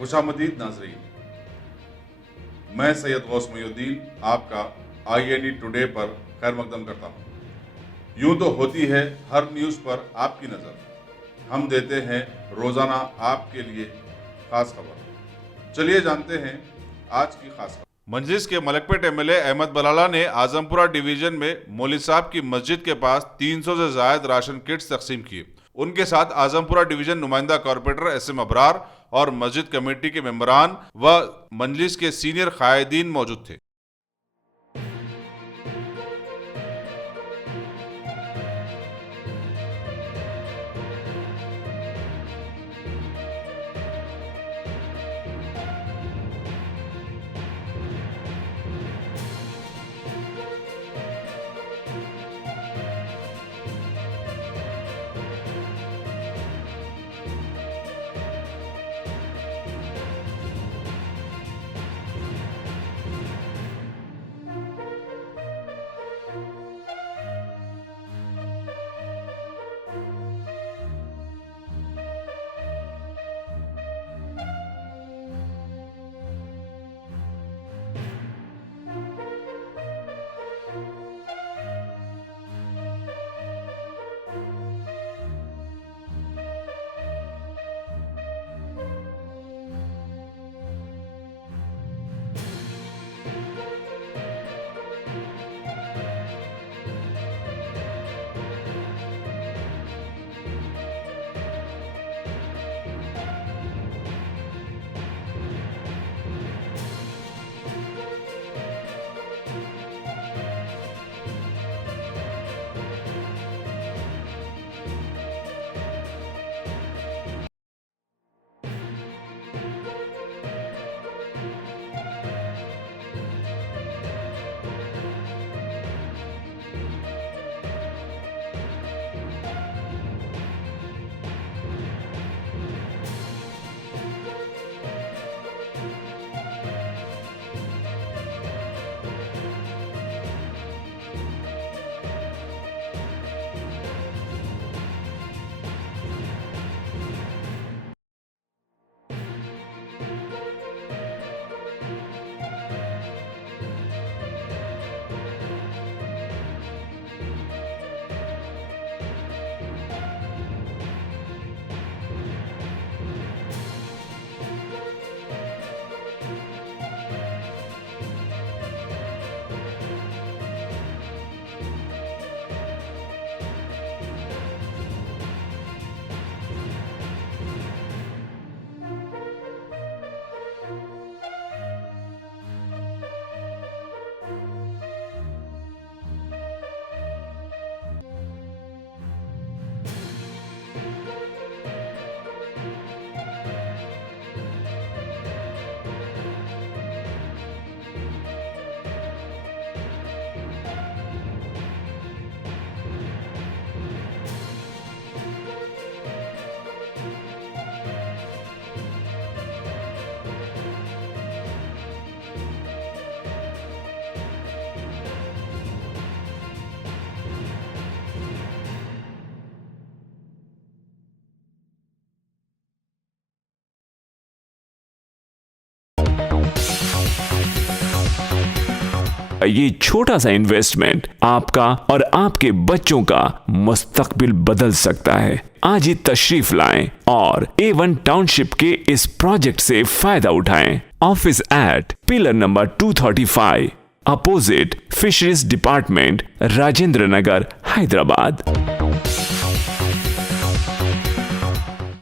खुशामदीद नाज़रीन, मैं सैयद गौस मोइनुद्दीन आपका INE टुडे पर खैर मकदम करता हूँ। यूं तो होती है हर न्यूज़ पर आपकी नज़र, हम देते हैं रोज़ाना आपके लिए खास खबर। चलिए जानते हैं आज की खास खबर। मंजिस के मलकपेट MLA अहमद बलाला ने आजमपुरा डिवीजन में मौलवी साहब की मस्जिद के पास 300 से ज्यादा राशन किट्स तकसीम किए। उनके साथ आजमपुरा डिवीजन नुमाइंदा कॉर्पोरेटर SM अबरार और मस्जिद कमेटी के मेंबरान व मंजिस के सीनियर कायदीन मौजूद थे। ये छोटा सा इन्वेस्टमेंट आपका और आपके बच्चों का मुस्तकबिल बदल सकता है। आज ही तशरीफ लाएं और A1 टाउनशिप के इस प्रोजेक्ट से फायदा उठाएं। Office at pillar number 235 opposite fisheries department, Rajendra Nagar, Hyderabad.